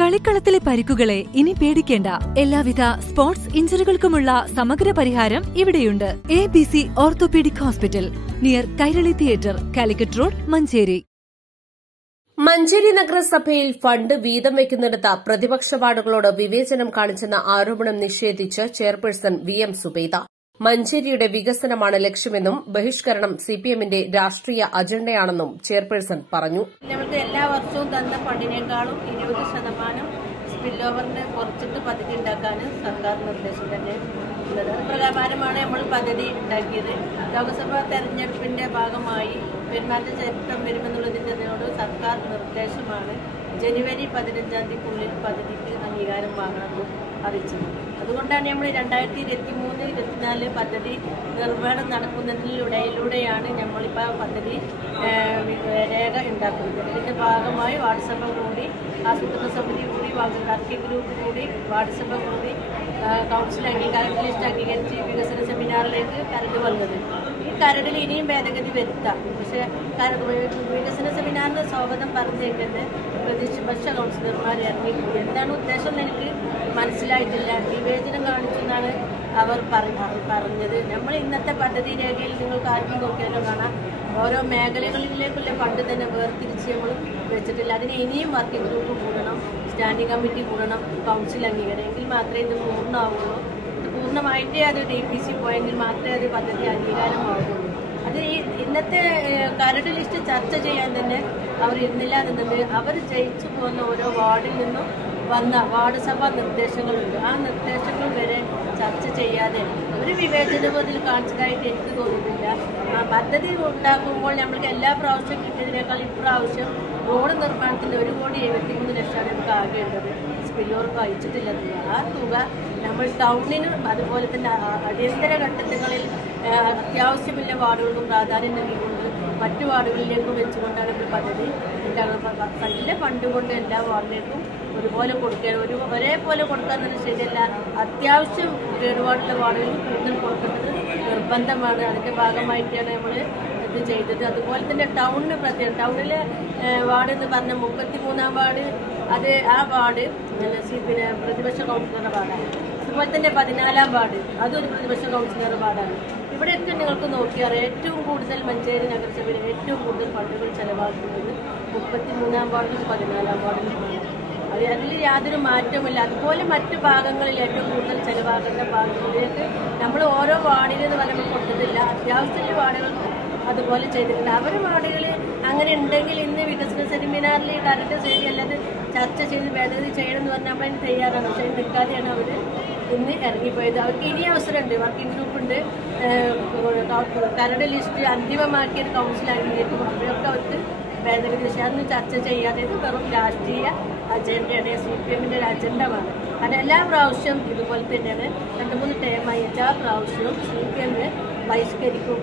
കളിക്കളത്തിലെ പരിക്കുകളെ ഇനി പേടിക്കേണ്ട. എല്ലാവിധ സ്പോർട്സ് ഇഞ്ചുറികൾക്കുമുള്ള സമഗ്ര പരിഹാരം ഇവിടെയുണ്ട്. A B C orthopaedic hospital near Kairali theatre Calicut road Manjeri. Manjeri നഗരസഭയിൽ ഫണ്ട് വീതം വയ്ക്കുന്നിടത്ത് പ്രതിപക്ഷ വാർഡുകളോട് വിവേചനം കാണിച്ചെന്ന ആരോപണം നിഷേധിച്ച് ചെയർപേഴ്സൺ വി എം സുബൈദ. മഞ്ചേരിയുടെ വികസനമാണ് ലക്ഷ്യമെന്നും ബഹിഷ്കരണം സിപിഎമ്മിന്റെ രാഷ്ട്രീയ അജണ്ടയാണെന്നും ചെയർപേഴ്സൺ പറഞ്ഞു. ഞങ്ങൾക്ക് എല്ലാ വർഷവും തന്ന ഫണ്ടിനേക്കാളും ഇരുപത് ശതമാനം സ്പിൽ ഓവറിനെ കുറച്ചിട്ട് പദ്ധതി ഉണ്ടാക്കാൻ സർക്കാർ നിർദ്ദേശം തന്നെ പ്രകാരമാണ് നമ്മൾ പദ്ധതി ഉണ്ടാക്കിയത്. ലോക്സഭാ തെരഞ്ഞെടുപ്പിന്റെ ഭാഗമായി പെരുമാറ്റ ചരിത്രം വരുമെന്നുള്ളതിനോട് സർക്കാർ നിർദ്ദേശമാണ് ജനുവരി പതിനഞ്ചാം തീയതിക്കുള്ളിൽ പദ്ധതിക്ക് അംഗീകാരം വാങ്ങണമെന്ന് അറിയിച്ചത്. അതുകൊണ്ടാണ് നമ്മൾ രണ്ടായിരത്തി ഇരുപത്തി മൂന്ന് ഇരുപത്തിനാല് പദ്ധതി നിർവഹണം നടക്കുന്നതിലൂടെയിലൂടെയാണ് നമ്മളിപ്പോൾ പദ്ധതി രേഖ ഉണ്ടാക്കുന്നത്. ഇതിന്റെ ഭാഗമായി വാട്സപ്പ് കൂടി ആസൂത്രണ സമിതി കൂടി വർക്കിംഗ് ഗ്രൂപ്പ് കൂടി വാട്സപ്പ് കൂടി കൗൺസിൽ അംഗീകാരം ലിസ്റ്റ് അംഗീകരിച്ച് വികസന സെമിനാറിലേക്ക് കരട് വന്നത്. കരടിൽ ഇനിയും ഭേദഗതി വരുത്താം. പക്ഷേ വികസന സെമിനാറിന് സ്വാഗതം പറഞ്ഞേക്കുന്നത് പ്രതിപക്ഷ കൗൺസിലർമാർ ഇറങ്ങിക്കൂടി എന്താണ് ഉദ്ദേശം എനിക്ക് മനസ്സിലായിട്ടില്ല. വിവേചനം കാണിച്ചു എന്നാണ് അവർ പറഞ്ഞു പറഞ്ഞത്. നമ്മൾ ഇന്നത്തെ പദ്ധതി രേഖയിൽ നിങ്ങൾക്ക് ആർക്കും നോക്കിയാലോ കാണാം. ഓരോ മേഖലകളിലേക്കുള്ള ഫണ്ട് തന്നെ വേർതിരിച്ച് നമ്മൾ വെച്ചിട്ടില്ല. അതിന് ഇനിയും വർക്കിംഗ് ഗ്രൂപ്പ് കൂടണം സ്റ്റാൻഡിംഗ് കമ്മിറ്റി കൂടണം കൗൺസിൽ അംഗീകാരം. എങ്കിൽ മാത്രമേ ഇത് പൂർണമാവുള്ളൂ. പൂർണമായിട്ടേ അത് ഡി പി സി പോയെങ്കിൽ മാത്രമേ അത് പദ്ധതി അംഗീകാരമാകുള്ളൂ അത് ഈ ഇന്നത്തെ കരട് ലിസ്റ്റ് ചർച്ച ചെയ്യാൻ തന്നെ അവർ ഇരുന്നില്ല എന്നുണ്ട് അവർ ജയിച്ചു പോകുന്ന ഓരോ വാർഡിൽ നിന്നും വന്ന വാർഡ് സഭാ നിർദ്ദേശങ്ങളുണ്ട്. ആ നിർദ്ദേശങ്ങൾ വരെ ചർച്ച ചെയ്യാതെ ഒരു വിവേചനവും അതിൽ കാണിച്ചതായിട്ട് എനിക്ക് തോന്നുന്നില്ല ആ പദ്ധതി ഉണ്ടാക്കുമ്പോൾ നമ്മൾക്ക് എല്ലാ പ്രാവശ്യം കിട്ടിയതിനേക്കാൾ ഇപ്രാവശ്യം റോഡ് നിർമ്മാണത്തിന് ഒരു കോടി എഴുപത്തിമൂന്ന് ലക്ഷമാണ് നമുക്ക് ആകേണ്ടത്. സ്പില്ലോർക്ക് അയച്ചിട്ടില്ലെന്ന് ആ തുക നമ്മൾ ടൗണിന് അതുപോലെ തന്നെ അടിയന്തര ഘട്ടങ്ങളിൽ അത്യാവശ്യമില്ല വാർഡുകൾക്കും പ്രാധാന്യം നൽകിക്കൊണ്ട് മറ്റു വാർഡുകളിലേക്കും വെച്ചുകൊണ്ടാണ് ഇപ്പോൾ പദ്ധതി നല്ല ഫണ്ട് കൊണ്ട് എല്ലാ വാർഡിലേക്കും ഒരുപോലെ കൊടുക്കുക ഒരു ഒരേപോലെ കൊടുക്കാൻ തന്നെ ശരിയല്ല. അത്യാവശ്യം കേടുപാടുള്ള വാർഡുകളിൽ കൂടുതൽ കൊടുക്കേണ്ടത് നിർബന്ധമാണ്. അതിന്റെ ഭാഗമായിട്ടാണ് നമ്മൾ ഇത് ചെയ്തത്. അതുപോലെ തന്നെ ടൗണിന് പ്രത്യേകം ടൗണിലെ വാർഡ് എന്ന് പറഞ്ഞ മുപ്പത്തി മൂന്നാം വാർഡ് അത് ആ വാർഡ് പിന്നെ പ്രതിപക്ഷ കൗൺസിലറുടെ വാർഡാണ്. അതുപോലെ തന്നെ പതിനാലാം വാർഡ് അതൊരു പ്രതിപക്ഷ കൗൺസിലറുടെ വാർഡാണ്. ഇവിടെയൊക്കെ നിങ്ങൾക്ക് നോക്കിയാൽ ഏറ്റവും കൂടുതൽ മഞ്ചേരി നഗരസഭയിൽ ഏറ്റവും കൂടുതൽ ഫണ്ടുകൾ ചെലവാക്കുന്നത് മുപ്പത്തി മൂന്നാം വാർഡിലും പതിനാലാം വാർഡിലും അത് അതിൽ യാതൊരു മാറ്റവുമില്ല. അതുപോലെ മറ്റു ഭാഗങ്ങളിൽ ഏറ്റവും കൂടുതൽ ചെലവാകുന്ന ഭാഗങ്ങളിലേക്ക് നമ്മൾ ഓരോ വാർഡിൽ എന്ന് പറയുമ്പോൾ കൊടുത്തിട്ടില്ല. അത്യാവശ്യത്തിന്റെ വാർഡുകൾ അതുപോലെ ചെയ്തിട്ടുണ്ട്. അവരുടെ വാർഡുകൾ അങ്ങനെ ഉണ്ടെങ്കിൽ ഇന്ന് ഈ സെമിനാറിൽ കറണ്ട് ശരി അല്ലാതെ ചർച്ച ചെയ്ത് ഭേദഗതി ചെയ്യണം എന്ന് പറഞ്ഞാൽ നമ്മളതിന് തയ്യാറാണ്. പക്ഷേ നിൽക്കാതെയാണ് അവർ ഇന്ന് ഇറങ്ങിപ്പോയത്. അവർക്ക് ഇനി അവസരമുണ്ട്. വർക്കിംഗ് ഗ്രൂപ്പ് ഉണ്ട് കരട് ലിസ്റ്റ് അന്തിമമാക്കിയ ഒരു അംഗീകരിക്കും അവരൊക്കെ അവർക്ക് ഭേദഗതി പക്ഷേ അതൊന്നും ചർച്ച ചെയ്യാതെ വെറും രാഷ്ട്രീയ അജണ്ടയാണ്. സി പി എമ്മിന്റെ ഒരു അജണ്ടമാണ്. കാരണം എല്ലാ പ്രാവശ്യവും ഇതുപോലെ തന്നെയാണ്. രണ്ട് മൂന്ന് ടേമായി എല്ലാ പ്രാവശ്യവും സി പി എമ്മിന് ബഹിഷ്കരിക്കും.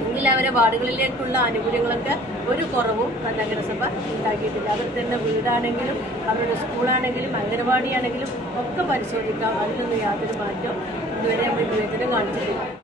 എങ്കിൽ അവരെ വാർഡുകളിലേക്കുള്ള ആനുകൂല്യങ്ങളൊക്കെ ഒരു കുറവും നഗരസഭ ഉണ്ടാക്കിയിട്ടില്ല. അവർ തന്നെ വീടാണെങ്കിലും അവരുടെ സ്കൂളാണെങ്കിലും അംഗനവാടിയാണെങ്കിലും ഒക്കെ പരിശോധിക്കാം. അതിനൊന്നും യാതൊരു മാറ്റവും ഇതുവരെ നമ്മൾ വിവേചനം കാണിച്ചിട്ടില്ല.